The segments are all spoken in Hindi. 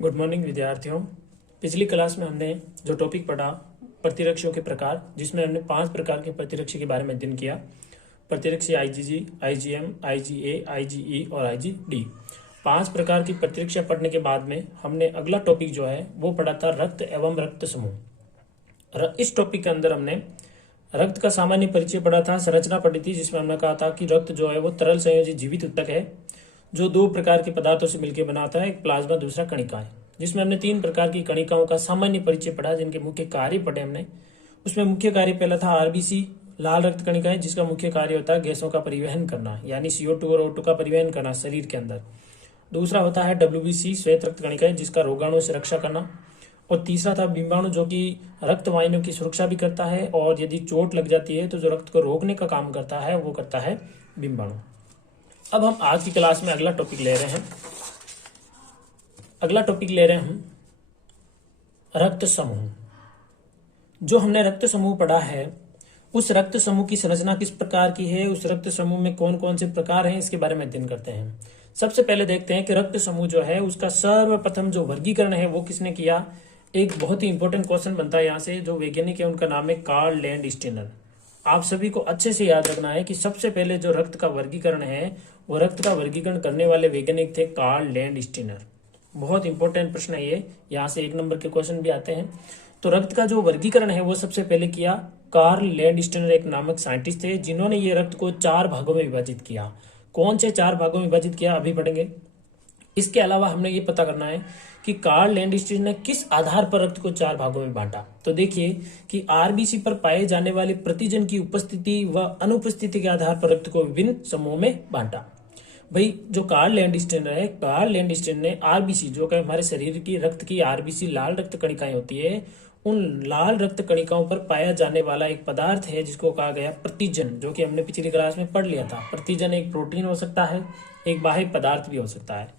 गुड मॉर्निंग विद्यार्थियों। पिछली क्लास में हमने जो टॉपिक पढ़ा प्रतिरक्षियों के प्रकार, जिसमें हमने 5 प्रकार के प्रतिरक्षी के बारे में अध्ययन किया। प्रतिरक्षी आईजीजी, आईजीएम, आईजीए, आईजीई और आईजीडी। 5 प्रकार की प्रतिरक्षा पढ़ने के बाद में हमने अगला टॉपिक जो है वो पढ़ा था रक्त एवं रक्त समूह। इस टॉपिक के अंदर हमने रक्त का सामान्य परिचय पढ़ा था, संरचना पढ़ी थी, जिसमें हमने कहा था कि रक्त जो है वो तरल संयोजित जीवित ऊतक है जो 2 प्रकार के पदार्थों से मिलकर बना होता है, एक प्लाज्मा, दूसरा कणिकाएं। जिसमें हमने 3 प्रकार की कणिकाओं का सामान्य परिचय पढ़ा, जिनके मुख्य कार्य पढ़े हमने। उसमें मुख्य कार्य पहला था आरबीसी, लाल रक्त कणिकाएं, जिसका मुख्य कार्य होता है गैसों का परिवहन करना, यानी CO2 और O2 का परिवहन करना शरीर के अंदर। दूसरा होता है WBC, श्वेत रक्त कणिकाएं, जिसका रोगाणुओं से रक्षा करना। और तीसरा था बिंबाणु, जो कि रक्त वाहिनियों की सुरक्षा भी करता है, और यदि चोट लग जाती है तो जो रक्त को रोकने का काम करता है वो करता है बिंबाणु। अब हम आज की क्लास में अगला टॉपिक ले रहे हैं। हम रक्त समूह। जो हमने रक्त समूह पढ़ा है, उस रक्त समूह की संरचना किस प्रकार की है, उस रक्त समूह में कौन कौन से प्रकार हैं, इसके बारे में अध्ययन करते हैं। सबसे पहले देखते हैं कि रक्त समूह जो है उसका सर्वप्रथम जो वर्गीकरण है वो किसने किया। एक बहुत ही इंपॉर्टेंट क्वेश्चन बनता है यहाँ से। जो वैज्ञानिक है उनका नाम है कार्ल लैंडस्टीनर। आप सभी को अच्छे से याद रखना है कि सबसे पहले जो रक्त का वर्गीकरण है वो रक्त का वर्गीकरण करने वाले वैज्ञानिक थे कार्ल लैंडस्टीनर। बहुत इंपॉर्टेंट प्रश्न है ये, यहाँ से 1 नंबर के क्वेश्चन भी आते हैं। तो रक्त का जो वर्गीकरण है वो सबसे पहले किया कार्ल लैंडस्टीनर, एक नामक साइंटिस्ट थे, जिन्होंने ये रक्त को 4 भागों में विभाजित किया। कौन से 4 भागों में विभाजित किया अभी पढ़ेंगे। इसके अलावा हमने ये पता करना है कि कार्ल लैंडस्टीनर ने किस आधार पर रक्त को 4 भागों में बांटा। तो देखिए कि आरबीसी पर पाए जाने वाले प्रतिजन की उपस्थिति व अनुपस्थिति के आधार पर रक्त को विभिन्न समूहों में बांटा। भाई जो कार्ल लैंडस्टीनर है, कार्ल लैंडस्टीनर ने आरबीसी, जो कि हमारे शरीर की रक्त की आरबीसी लाल रक्त कणिकाएं होती है, उन लाल रक्त कणिकाओं पर पाया जाने वाला एक पदार्थ है जिसको कहा गया प्रतिजन, जो कि हमने पिछली क्लास में पढ़ लिया था। प्रतिजन एक प्रोटीन हो सकता है, एक बाह्य पदार्थ भी हो सकता है।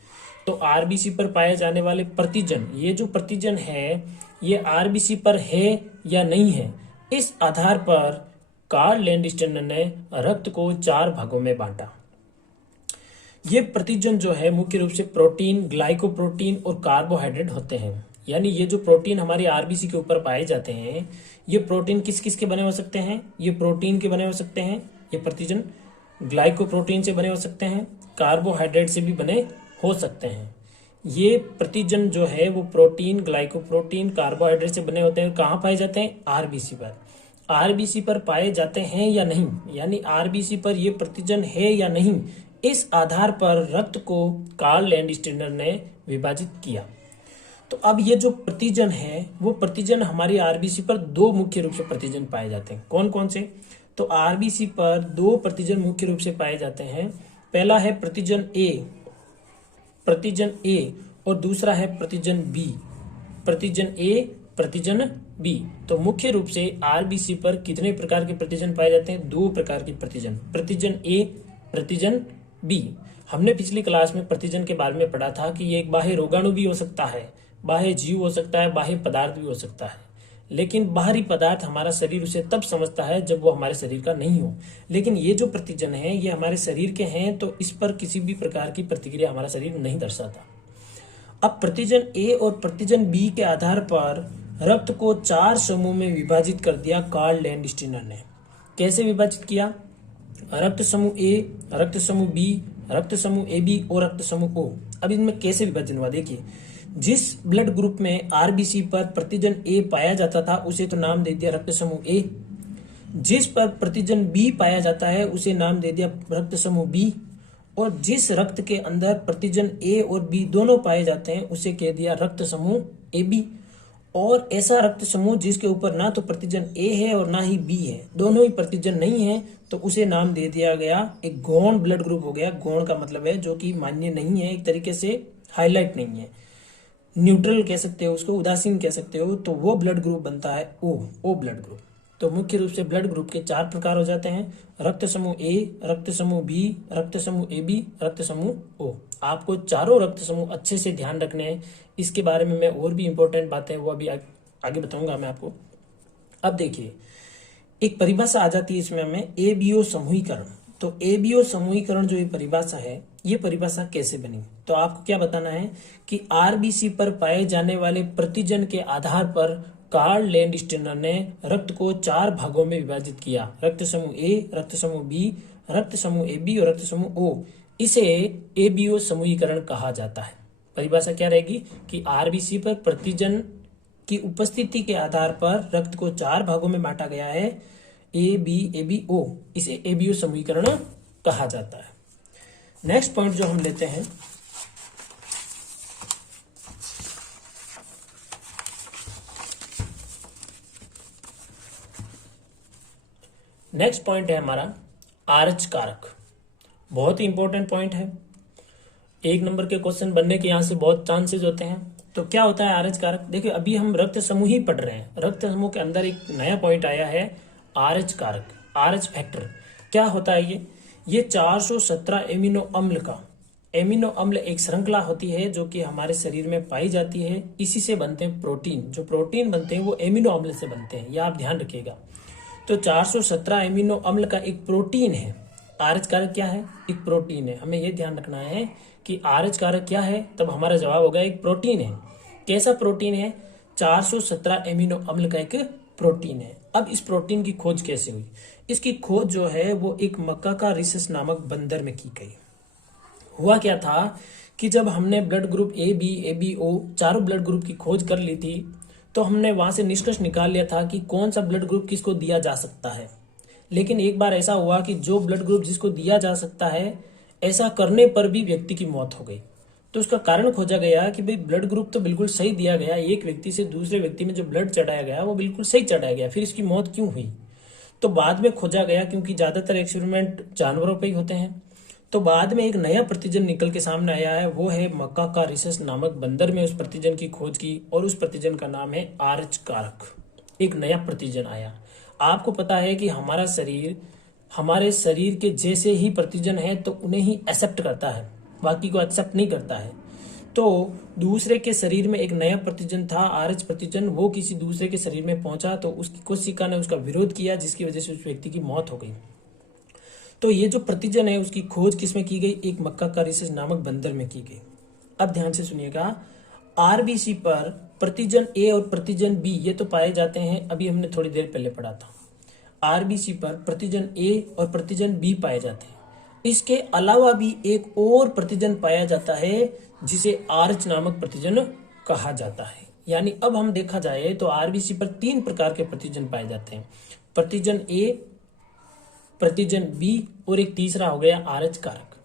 तो आरबीसी पर पाए जाने वाले प्रतिजन, ये जो प्रतिजन है ये आरबीसी पर है या नहीं है, इस आधार पर कार्ल लैंडस्टीनर ने रक्त को 4 भागों में बांटा। ये प्रतिजन जो है मुख्य रूप से प्रोटीन, ग्लाइकोप्रोटीन और कार्बोहाइड्रेट होते हैं। यानी ये जो प्रोटीन हमारी आरबीसी के ऊपर पाए जाते हैं, ये प्रोटीन किस किस के बने हो सकते हैं। ये प्रोटीन के बने हो सकते हैं, ये प्रतिजन ग्लाइकोप्रोटीन से बने हो सकते हैं, कार्बोहाइड्रेट से भी बने हो सकते हैं। ये प्रतिजन जो है वो प्रोटीन, ग्लाइकोप्रोटीन, कार्बोहाइड्रेट से बने होते हैं। कहाँ पाए जाते हैं? आरबीसी पर। आरबीसी पर पाए जाते हैं या नहीं, यानी आरबीसी पर ये प्रतिजन है या नहीं, इस आधार पर रक्त को कार्ल लैंडस्टीनर ने विभाजित किया। तो अब ये जो प्रतिजन है वो प्रतिजन हमारी आरबीसी पर 2 मुख्य रूप से प्रतिजन पाए जाते हैं। कौन कौन से? तो आरबीसी पर 2 प्रतिजन मुख्य रूप से पाए जाते हैं। पहला है प्रतिजन ए और दूसरा है प्रतिजन बी। प्रतिजन ए, प्रतिजन बी। तो मुख्य रूप से आरबीसी पर कितने प्रकार के प्रतिजन पाए जाते हैं? 2 प्रकार के प्रतिजन, प्रतिजन ए, प्रतिजन बी। हमने पिछली क्लास में प्रतिजन के बारे में पढ़ा था कि ये एक बाह्य रोगाणु भी हो सकता है, बाह्य जीव हो सकता है, बाह्य पदार्थ भी हो सकता है। लेकिन बाहरी पदार्थ हमारा शरीर उसे तब समझता है जब वो हमारे शरीर का नहीं हो। लेकिन ये जो प्रतिजन है ये हमारे शरीर के हैं, तो इस पर किसी भी प्रकार की प्रतिक्रिया हमारा शरीर नहीं दर्शाता। अब प्रतिजन ए और प्रतिजन बी के आधार पर रक्त को 4 समूह में विभाजित कर दिया कार्ल लैंडस्टीनर ने। कैसे विभाजित किया? रक्त समूह ए, रक्त समूह बी, रक्त समूह ए बी और रक्त समूह ओ। अब इनमें कैसे विभाजन हुआ देखिए। जिस ब्लड ग्रुप में आरबीसी पर प्रतिजन ए पाया जाता था उसे तो नाम दे दिया रक्त समूह ए। जिस पर प्रतिजन बी पाया जाता है उसे नाम दे दिया रक्त समूह बी। और जिस रक्त के अंदर प्रतिजन ए और बी दोनों पाए जाते हैं उसे कह दिया रक्त समूह ए बी। और ऐसा रक्त समूह जिसके ऊपर ना तो प्रतिजन ए है और ना ही बी है, दोनों ही प्रतिजन नहीं है, तो उसे नाम दे दिया गया एक गौण ब्लड ग्रुप हो गया। गौण का मतलब है जो कि मान्य नहीं है, एक तरीके से हाईलाइट नहीं है, न्यूट्रल कह सकते हो उसको, उदासीन कह सकते हो। तो वो ब्लड ग्रुप बनता है ओ ब्लड ग्रुप। तो मुख्य रूप से ब्लड ग्रुप के 4 प्रकार हो जाते हैं: रक्त समूह ए, रक्त समूह बी, रक्त समूह ए बी, रक्त समूह ओ। आपको चारों रक्त समूह अच्छे से ध्यान रखने हैं। इसके बारे में मैं और भी इंपॉर्टेंट बातें वो अभी आगे बताऊंगा मैं आपको। अब देखिए एक परिभाषा आ जाती है इसमें हमें, एबीओ समूहीकरण। तो एबीओ समूहीकरण जो ये परिभाषा है ये परिभाषा कैसे बनी? तो आपको क्या बताना है कि आरबीसी पर पाए जाने वाले प्रतिजन के आधार पर कार्ल लैंडस्टीनर ने रक्त को 4 भागों में विभाजित किया। रक्त समूह ए, रक्त समूह बी, रक्त समूह ए बी और रक्त समूह ओ। इसे एबीओ समूहीकरण कहा जाता है। परिभाषा क्या रहेगी कि आरबीसी पर प्रतिजन की उपस्थिति के आधार पर रक्त को 4 भागों में बांटा गया है, ए बी ए बी ओ। इसे एबीओ समूहीकरण कहा जाता है। नेक्स्ट पॉइंट जो हम लेते हैं, नेक्स्ट पॉइंट है हमारा आरएच कारक। बहुत ही इंपॉर्टेंट पॉइंट है। 1 नंबर के क्वेश्चन बनने के यहां से बहुत चांसेस होते हैं। तो क्या होता है आरएच कारक? देखिए, अभी हम रक्त समूह ही पढ़ रहे हैं। रक्त समूह के अंदर एक नया पॉइंट आया है, आरएच कारक, आरएच फैक्टर। क्या होता है ये 417 एमिनो अम्ल का, एमिनो अम्ल एक श्रृंखला होती है जो कि हमारे शरीर में पाई जाती है। इसी से बनते हैं प्रोटीन। जो प्रोटीन बनते हैं वो एमिनो अम्ल से बनते हैं, यह आप ध्यान रखिएगा। तो 417 एमिनो अम्ल का एक प्रोटीन है। आरएच कारक क्या है? एक प्रोटीन है। हमें यह ध्यान रखना है कि आरएच कारक क्या है, तब हमारा जवाब होगा एक प्रोटीन है। कैसा प्रोटीन है? 417 एमिनो अम्ल का एक प्रोटीन है। अब इस प्रोटीन की खोज कैसे हुई? इसकी खोज जो है वो एक मकाकारिसस नामक बंदर में की गई। हुआ क्या था कि जब हमने blood group A B O चारों ब्लड ग्रुप की खोज कर ली थी, तो हमने वहां से निष्कर्ष निकाल लिया था कि कौन सा ब्लड ग्रुप किसको दिया जा सकता है। लेकिन एक बार ऐसा हुआ कि जो ब्लड ग्रुप जिसको दिया जा सकता है, ऐसा करने पर भी व्यक्ति की मौत हो गई। तो उसका कारण खोजा गया कि भाई ब्लड ग्रुप तो बिल्कुल सही दिया गया, एक व्यक्ति से दूसरे व्यक्ति में जो ब्लड चढ़ाया गया वो बिल्कुल सही चढ़ाया गया, फिर इसकी मौत क्यों हुई? तो बाद में खोजा गया, क्योंकि ज्यादातर एक्सपेरिमेंट जानवरों पे ही होते हैं, तो बाद में एक नया प्रतिजन निकल के सामने आया है, वो है मकाकारिसस नामक बंदर में उस प्रतिजन की खोज की, और उस प्रतिजन का नाम है आरएच कारक। एक नया प्रतिजन आया। आपको पता है कि हमारा शरीर हमारे शरीर के जैसे ही प्रतिजन है तो उन्हें ही एक्सेप्ट करता है, बाकी को एक्सेप्ट नहीं करता है। तो दूसरे के शरीर में एक नया प्रतिजन था, आरएच प्रतिजन, वो किसी दूसरे के शरीर में पहुंचा तो उसकी कोशिका ने उसका विरोध किया, जिसकी वजह से उस व्यक्ति की मौत हो गई। तो ये जो प्रतिजन है उसकी खोज किसमें की गई? एक मकाकारिसस नामक बंदर में की गई। अब ध्यान से सुनिएगा, आरबीसी पर प्रतिजन ए और प्रतिजन बी ये तो पाए जाते हैं, अभी हमने थोड़ी देर पहले पढ़ा था। आरबीसी पर प्रतिजन ए और प्रतिजन बी पाए जाते हैं। इसके अलावा भी एक और प्रतिजन पाया जाता है जिसे आरएच नामक प्रतिजन कहा जाता है। यानी अब हम देखा जाए तो आरबीसी पर 3 प्रकार के प्रतिजन पाए जाते हैं, प्रतिजन ए, प्रतिजन बी और एक तीसरा हो गया आरएच कारक।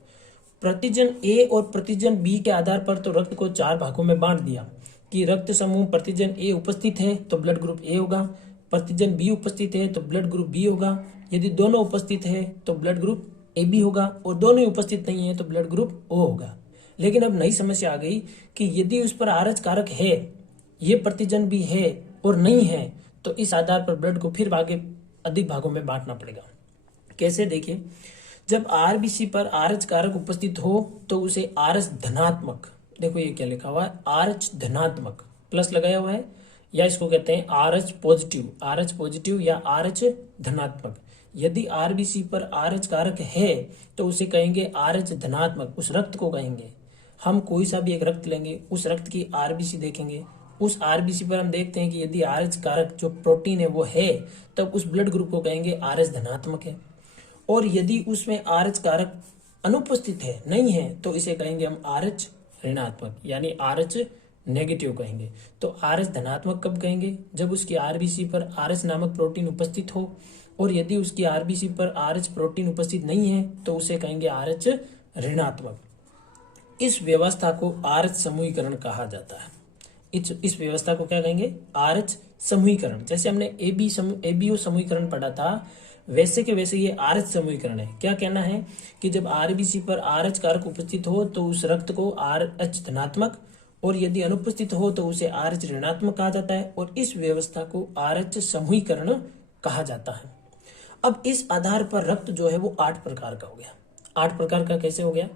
प्रतिजन ए और प्रतिजन बी के आधार पर तो रक्त को 4 भागों में बांट दिया कि रक्त समूह प्रतिजन ए उपस्थित है तो ब्लड ग्रुप ए होगा, प्रतिजन बी उपस्थित है तो ब्लड ग्रुप बी होगा, यदि दोनों उपस्थित है तो ब्लड ग्रुप ए बी होगा, और दोनों ही उपस्थित नहीं है तो ब्लड ग्रुप ओ होगा। लेकिन अब नई समस्या आ गई कि यदि उस पर आरएच कारक है, ये प्रतिजन भी है और नहीं है, तो इस आधार पर ब्लड को फिर आगे अधिक भागों में बांटना पड़ेगा। कैसे? देखिए, जब आरबीसी पर आरएच कारक उपस्थित हो तो उसे आरएच धनात्मक, देखो ये क्या लिखा हुआ है, आरएच धनात्मक प्लस लगाया हुआ है, या इसको कहते हैं आरएच पॉजिटिव या आरएच धनात्मक। यदि आरबीसी पर आरएच कारक है तो उसे कहेंगे आरएच धनात्मक, उस रक्त को कहेंगे। हम कोई सा भी एक रक्त लेंगे, उस रक्त की आरबीसी देखेंगे, उस आरबीसी पर हम देखते हैं कि यदि आरएच कारक जो प्रोटीन है वो है, तब उस ब्लड ग्रुप को कहेंगे आरएच धनात्मक है। और यदि उसमें आरएच कारक अनुपस्थित है, नहीं है, तो इसे कहेंगे हम आरएच ऋणात्मक, यानी आरएच नेगेटिव कहेंगे। तो आरएच धनात्मक कब कहेंगे? जब उसकी आरबीसी पर आरएच नामक प्रोटीन उपस्थित हो, और यदि उसकी आरबीसी पर आरएच प्रोटीन उपस्थित नहीं है तो उसे कहेंगे आरएच ऋणात्मक। इस व्यवस्था को आरएच समूहीकरण कहा जाता है। इस व्यवस्था को क्या कहेंगे? आरएच समूहीकरण। जैसे हमने एबीओ समूहीकरण पढ़ा था, वैसे के वैसे ये आरएच समूहीकरण है। क्या कहना है कि जब आरबीसी पर आरएच कारक उपस्थित हो तो उस रक्त को आरएच धनात्मक, और यदि अनुपस्थित हो तो उसे आरएच ऋणात्मक कहा जाता है, और इस व्यवस्था को आरएच समूहीकरण कहा जाता है। अब इस आधार पर रक्त जो है वो 8 प्रकार का हो गया। 8 प्रकार का कैसे हो गया?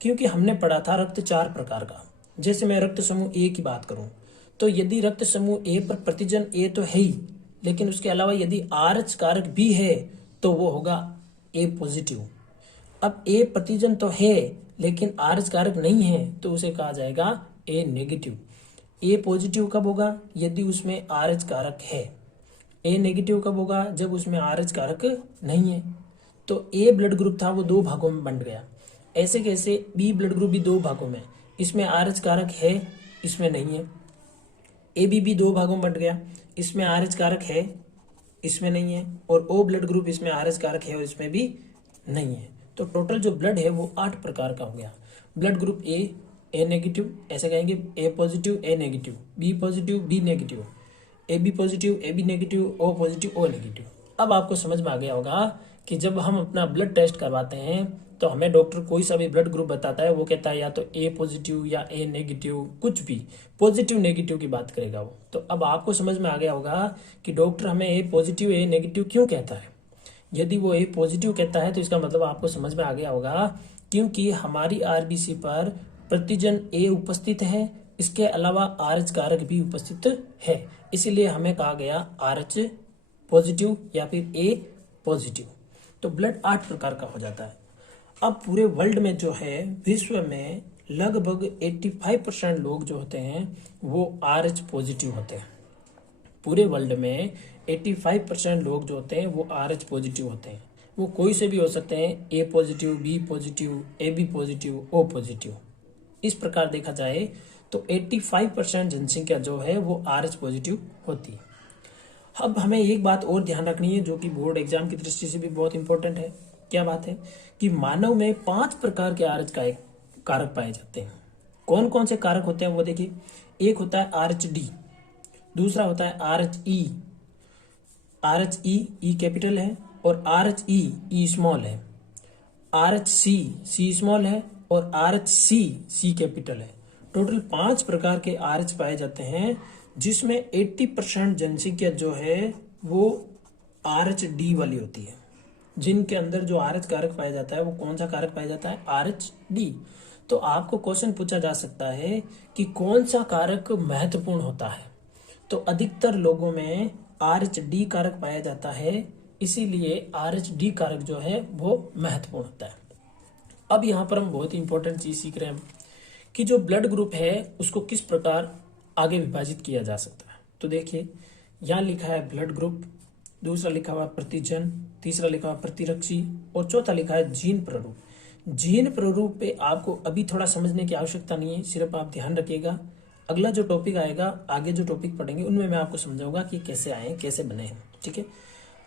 क्योंकि हमने पढ़ा था रक्त 4 प्रकार का। जैसे मैं रक्त समूह ए की बात करूं, तो यदि रक्त समूह ए पर प्रतिजन ए तो है ही, लेकिन उसके अलावा यदि आरएच कारक भी है तो वो होगा ए पॉजिटिव। अब ए प्रतिजन तो है, लेकिन आरएच कारक नहीं है तो उसे कहा जाएगा ए नेगेटिव। ए पॉजिटिव कब होगा? यदि उसमें आरएच कारक है। ए नेगेटिव कब होगा? जब उसमें आरएच कारक नहीं है। तो ए ब्लड ग्रुप था वो दो भागों में बंट गया। ऐसे कैसे? बी ब्लड ग्रुप भी दो भागों में, इसमें आरएच कारक है, इसमें नहीं है। ए बी भी दो भागों में बंट गया, इसमें आरएच कारक है, इसमें नहीं है। और ओ ब्लड ग्रुप इसमें आरएच कारक है और इसमें भी नहीं है। तो टोटल जो ब्लड है वो 8 प्रकार का हो गया। ब्लड ग्रुप ए नेगेटिव, ऐसे कहेंगे A positive A negative, B positive B negative, A B positive A B negative, O positive O negative. अब आपको समझ में आ गया होगा कि जब हम अपना ब्लड टेस्ट करवाते हैं तो हमें डॉक्टर कोई सा भी ब्लड ग्रुप बताता है, वो कहता है या तो ए पॉजिटिव या ए नेगेटिव, कुछ भी पॉजिटिव नेगेटिव की बात करेगा वो। तो अब आपको समझ में आ गया होगा कि डॉक्टर हमें ए पॉजिटिव ए नेगेटिव क्यों कहता है। यदि वो ए पॉजिटिव कहता है तो इसका मतलब आपको समझ में आ गया होगा क्योंकि हमारी आरबीसी पर प्रतिजन ए उपस्थित है, इसके अलावा आरएच कारक भी उपस्थित है, इसीलिए हमें कहा गया आरएच पॉजिटिव या फिर ए पॉजिटिव। तो ब्लड 8 प्रकार का हो जाता है। अब पूरे वर्ल्ड में जो है, विश्व में लगभग 85% लोग जो होते हैं वो आरएच पॉजिटिव होते हैं। पूरे वर्ल्ड में 85% लोग जो होते हैं वो आरएच पॉजिटिव होते हैं। वो कोई से भी हो सकते हैं, A positive B positive A B positive O positive. इस प्रकार देखा जाए तो 85% जनसंख्या जो है वो आरएच पॉजिटिव होती है। अब हमें एक बात और ध्यान रखनी है जो कि बोर्ड एग्जाम की दृष्टि से भी बहुत इंपॉर्टेंट है। क्या बात है कि मानव में 5 प्रकार के आरएच का कारक पाए जाते हैं। कौन कौन से कारक होते हैं वो देखिए। एक होता है आरएच डी, दूसरा होता है आरएच ई, आरएच ई कैपिटल है, और आरएच ई स्मॉल है, आरएच सी स्मॉल है, और आरएच सी कैपिटल है। टोटल 5 प्रकार के आरएच पाए जाते हैं, जिसमें 80% जनसंख्या जो है वो आरएच डी वाली होती है। जिनके अंदर जो आरएच कारक पाया जाता है वो कौन सा कारक पाया जाता है? RH D. तो आपको क्वेश्चन पूछा जा सकता है कि कौन सा कारक महत्वपूर्ण होता है, तो अधिकतर लोगों में आरएच डी कारक पाया जाता है, इसीलिए आरएच डी कारक जो है वो महत्वपूर्ण होता है। अब यहाँ पर हम बहुत ही इंपॉर्टेंट चीज सीख रहे हैं कि जो ब्लड ग्रुप है उसको किस प्रकार आगे विभाजित किया जा सकता है। तो देखिए यहाँ लिखा है ब्लड ग्रुप, दूसरा लिखा हुआ प्रतिजन, तीसरा लिखा हुआ प्रतिरक्षी, और चौथा लिखा है जीन प्ररूप। जीन प्ररूप पे आपको अभी थोड़ा समझने की आवश्यकता नहीं है, सिर्फ आप ध्यान रखिएगा। अगला जो टॉपिक आएगा, आगे जो टॉपिक पढ़ेंगे उनमें मैं आपको समझाऊंगा कि कैसे आए कैसे बने हैं। ठीक है,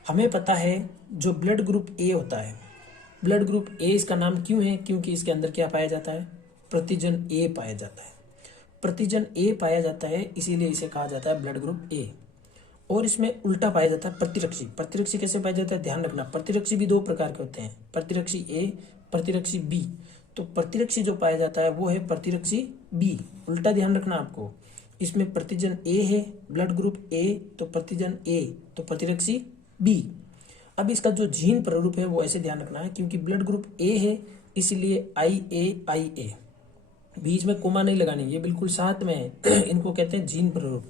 हमें पता है जो ब्लड ग्रुप ए होता है, ब्लड ग्रुप ए इसका नाम क्यों है? क्योंकि इसके अंदर क्या पाया जाता है? प्रतिजन ए पाया जाता है। प्रतिजन ए पाया जाता है इसीलिए इसे कहा जाता है ब्लड ग्रुप ए। और इसमें उल्टा पाया जाता है प्रतिरक्षी। प्रतिरक्षी कैसे पाया जाता है? ध्यान रखना, प्रतिरक्षी भी 2 प्रकार के होते हैं, प्रतिरक्षी ए प्रतिरक्षी बी। तो प्रतिरक्षी जो पाया जाता है वो है प्रतिरक्षी बी। उल्टा ध्यान रखना आपको, इसमें प्रतिजन ए है ब्लड ग्रुप ए, तो प्रतिजन ए तो प्रतिरक्षी बी। अब इसका जो जीन प्ररूप है वो ऐसे ध्यान रखना है, क्योंकि ब्लड ग्रुप ए है इसलिए IA बीच में कोमा नहीं लगानी, ये बिल्कुल साथ में है। इनको कहते हैं जीन प्ररूप।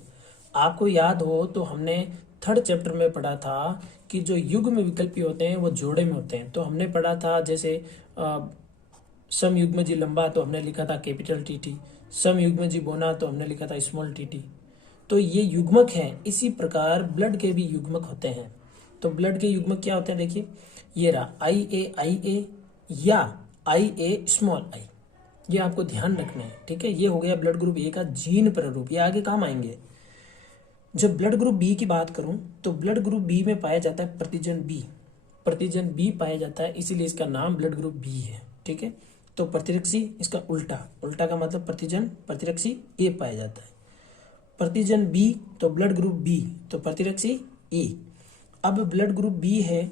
आपको याद हो तो हमने 3rd चैप्टर में पढ़ा था कि जो युग्म विकल्पी होते हैं वो जोड़े में होते हैं। तो हमने पढ़ा था जैसे सम युग्मजी लंबा तो हमने लिखा था कैपिटल टी, सम युग्मजी बोना तो हमने लिखा था स्मॉल टी। तो ये युग्मक हैं। इसी प्रकार ब्लड के भी युग्मक होते हैं। तो ब्लड के युग्मक क्या होते हैं? देखिए ये रहा IA या IA स्मॉल आई, ये आपको ध्यान रखना है। ठीक है, ये हो गया ब्लड ग्रुप ए का जीन प्ररूप। ये आगे काम आएंगे। जब ब्लड ग्रुप बी की बात करूं तो ब्लड ग्रुप बी में पाया जाता है प्रतिजन बी। प्रतिजन बी पाया जाता है इसीलिए इसका नाम ब्लड ग्रुप बी है। ठीक है, तो प्रतिरक्षी इसका उल्टा का मतलब प्रतिरक्षी ए पाया जाता है। प्रतिजन बी तो ब्लड ग्रुप बी तो प्रतिरक्षी ए। अब ब्लड ग्रुप बी है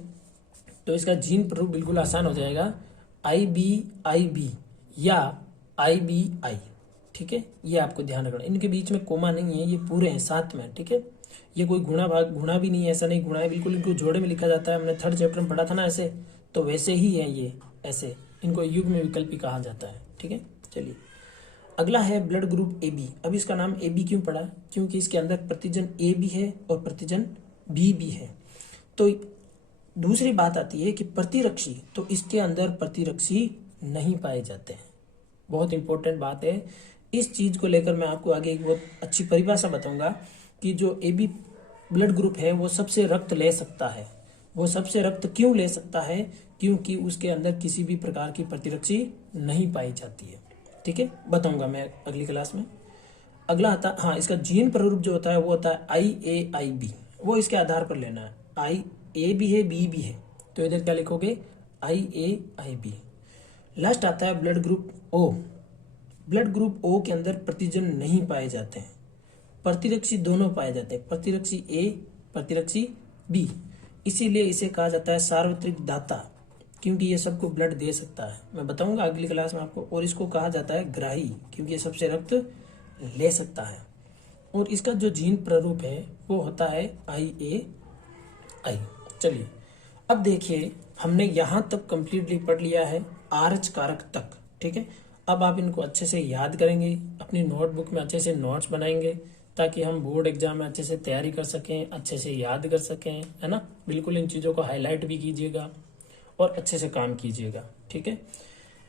तो इसका जीन प्ररूप बिल्कुल आसान हो जाएगा, IB या IBI। ठीक है, ये आपको ध्यान रखना। इनके बीच में कोमा नहीं है, ये पूरे हैं साथ में। ठीक है, ये कोई गुणा भी नहीं है, ऐसा नहीं गुणा है, बिल्कुल इनको जोड़े में लिखा जाता है। हमने 3rd चैप्टर में पढ़ा था ना ऐसे, तो वैसे ही है ये ऐसे, इनको युग्म विकल्पी कहा जाता है। ठीक है, चलिए अगला है ब्लड ग्रुप AB। अब इसका नाम AB क्यों पड़ा? क्योंकि इसके अंदर प्रतिजन A भी है और प्रतिजन B भी है। तो दूसरी बात आती है कि प्रतिरक्षी, तो इसके अंदर प्रतिरक्षी नहीं पाए जाते हैं। बहुत इंपॉर्टेंट बात है। इस चीज को लेकर मैं आपको आगे एक बहुत अच्छी परिभाषा बताऊंगा कि जो AB ब्लड ग्रुप है वो सबसे रक्त ले सकता है। वो सबसे रक्त क्यों ले सकता है? क्योंकि उसके अंदर किसी भी प्रकार की प्रतिरक्षी नहीं पाई जाती है। ठीक है, बताऊंगा मैं अगली क्लास में। अगला आता, हाँ, इसका जीन प्रारूप जो होता है वो होता है IAIB। वो इसके आधार पर लेना है। IA भी है, B भी है, तो इधर क्या लिखोगे? IAIB। लास्ट आता है blood group O। Blood group O के अंदर प्रतिजन नहीं पाए जाते हैं, प्रतिरक्षी दोनों पाए जाते हैं, प्रतिरक्षी A, प्रतिरक्षी B। इसीलिए इसे कहा जाता है सार्वत्रिक दाता, क्योंकि ये सबको ब्लड दे सकता है। मैं बताऊंगा अगली क्लास में आपको। और इसको कहा जाता है ग्राही, क्योंकि ये सबसे रक्त ले सकता है। और इसका जो जीन प्रारूप है वो होता है IAI। चलिए, अब देखिए, हमने यहाँ तक कंप्लीटली पढ़ लिया है RH कारक तक। ठीक है, अब आप इनको अच्छे से याद करेंगे, अपनी नोटबुक में अच्छे से नोट्स बनाएंगे, ताकि हम बोर्ड एग्जाम में अच्छे से तैयारी कर सकें, अच्छे से याद कर सकें, है ना। बिल्कुल इन चीज़ों को हाईलाइट भी कीजिएगा और अच्छे से काम कीजिएगा। ठीक है,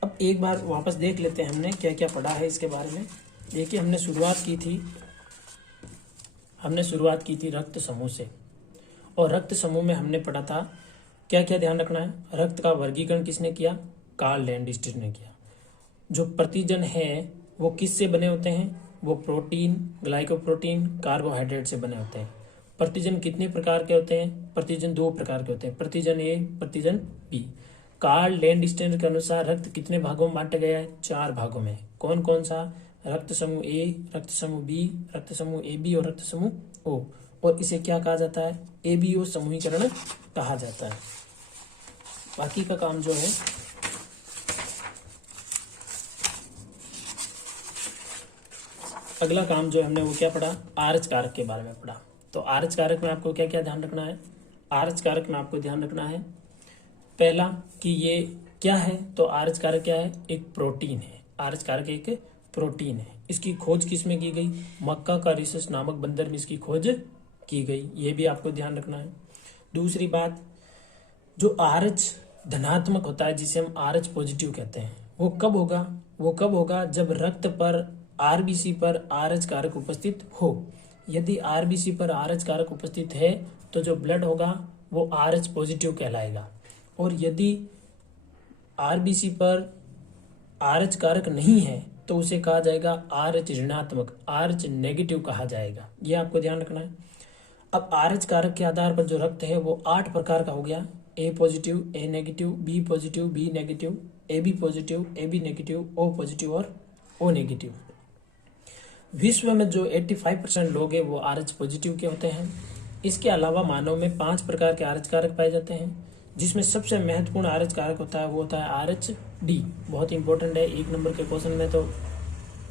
अब एक बार वापस देख लेते हैं हमने क्या क्या पढ़ा है इसके बारे में। देखिए, हमने शुरुआत की थी रक्त समूह से, और रक्त समूह में हमने पढ़ा था क्या क्या ध्यान रखना है। रक्त का वर्गीकरण किसने किया? कार्ल लैंडस्टर ने किया। जो प्रतिजन है वो किससे बने होते हैं? वो प्रोटीन, ग्लाइकोप्रोटीन, कार्बोहाइड्रेट से बने होते हैं। प्रतिजन कितने प्रकार के होते हैं? प्रतिजन 2 प्रकार के होते हैं, प्रतिजन A, प्रतिजन B। कार्ल लैंडस्टर के अनुसार रक्त कितने भागों में बांटा गया है? 4 भागों में। कौन कौन सा? रक्त समूह A, रक्त समूह B, रक्त समूह AB और रक्त समूह O। और इसे क्या कहा जाता है? ABO समूहीकरण कहा जाता है। बाकी का काम जो है, अगला काम जो हमने वो क्या पढ़ा? RH कारक के बारे में पढ़ा। तो RH कारक में आपको क्या क्या ध्यान रखना है? RH कारक में आपको ध्यान रखना है पहला कि ये क्या है। तो RH कारक क्या है? एक प्रोटीन है। RH कारक एक प्रोटीन है। इसकी खोज किस में की गई? मक्का का रिसस नामक बंदर में इसकी खोज की गई, ये भी आपको ध्यान रखना है। दूसरी बात, जो RH धनात्मक होता है, जिसे हम RH पॉजिटिव कहते हैं, वो कब होगा? वो कब होगा? जब रक्त पर RBC पर RH कारक उपस्थित हो। यदि RBC पर RH कारक उपस्थित है तो जो ब्लड होगा वो RH पॉजिटिव कहलाएगा। और यदि RBC पर RH कारक नहीं है तो उसे कहा जाएगा RH ऋणात्मक, RH नेगेटिव कहा जाएगा। ये आपको ध्यान रखना है। अब RH कारक के आधार पर जो रक्त है वो 8 प्रकार का हो गया। A positive, A negative, B positive, B negative, AB positive, AB negative, O positive और O नेगेटिव। विश्व में जो 85% लोग हैं वो RH पॉजिटिव के होते हैं। इसके अलावा मानव में 5 प्रकार के RH कारक पाए जाते हैं, जिसमें सबसे महत्वपूर्ण RH कारक होता है वो होता है RHD। बहुत ही इंपॉर्टेंट है, 1 नंबर के क्वेश्चन में तो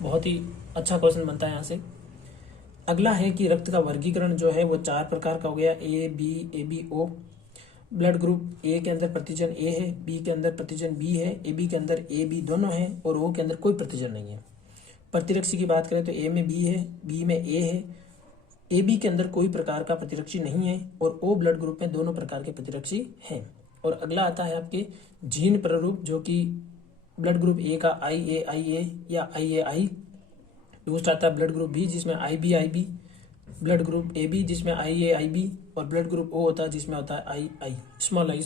बहुत ही अच्छा क्वेश्चन बनता है यहाँ से। अगला है कि रक्त का वर्गीकरण जो है वो 4 प्रकार का हो गया, A, B, AB, O। Blood group A के अंदर प्रतिजन A है, B के अंदर प्रतिजन B है, AB के अंदर AB दोनों हैं और O के अंदर कोई प्रतिजन नहीं है। प्रतिरक्षी की बात करें तो A में B है, B में A है, AB के अंदर कोई प्रकार का प्रतिरक्षी नहीं है और O ब्लड ग्रुप में दोनों प्रकार के प्रतिरक्षी हैं। और अगला आता है आपके जीन प्रारूप, जो कि ब्लड ग्रुप A का IAIA या IAI। दूसरा आता है ब्लड ग्रुप B जिसमें IBIB, ब्लड ग्रुप AB जिसमें IAIB और ब्लड ग्रुप O होता है जिसमें होता है II, स्मॉल आई।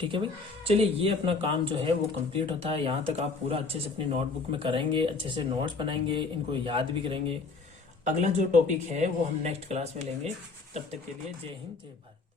ठीक है भाई, चलिए ये अपना काम जो है वो कंप्लीट होता है। यहाँ तक आप पूरा अच्छे से अपनी नोटबुक में करेंगे, अच्छे से नोट्स बनाएंगे, इनको याद भी करेंगे। अगला जो टॉपिक है वो हम नेक्स्ट क्लास में लेंगे। तब तक के लिए जय हिंद, जय भारत।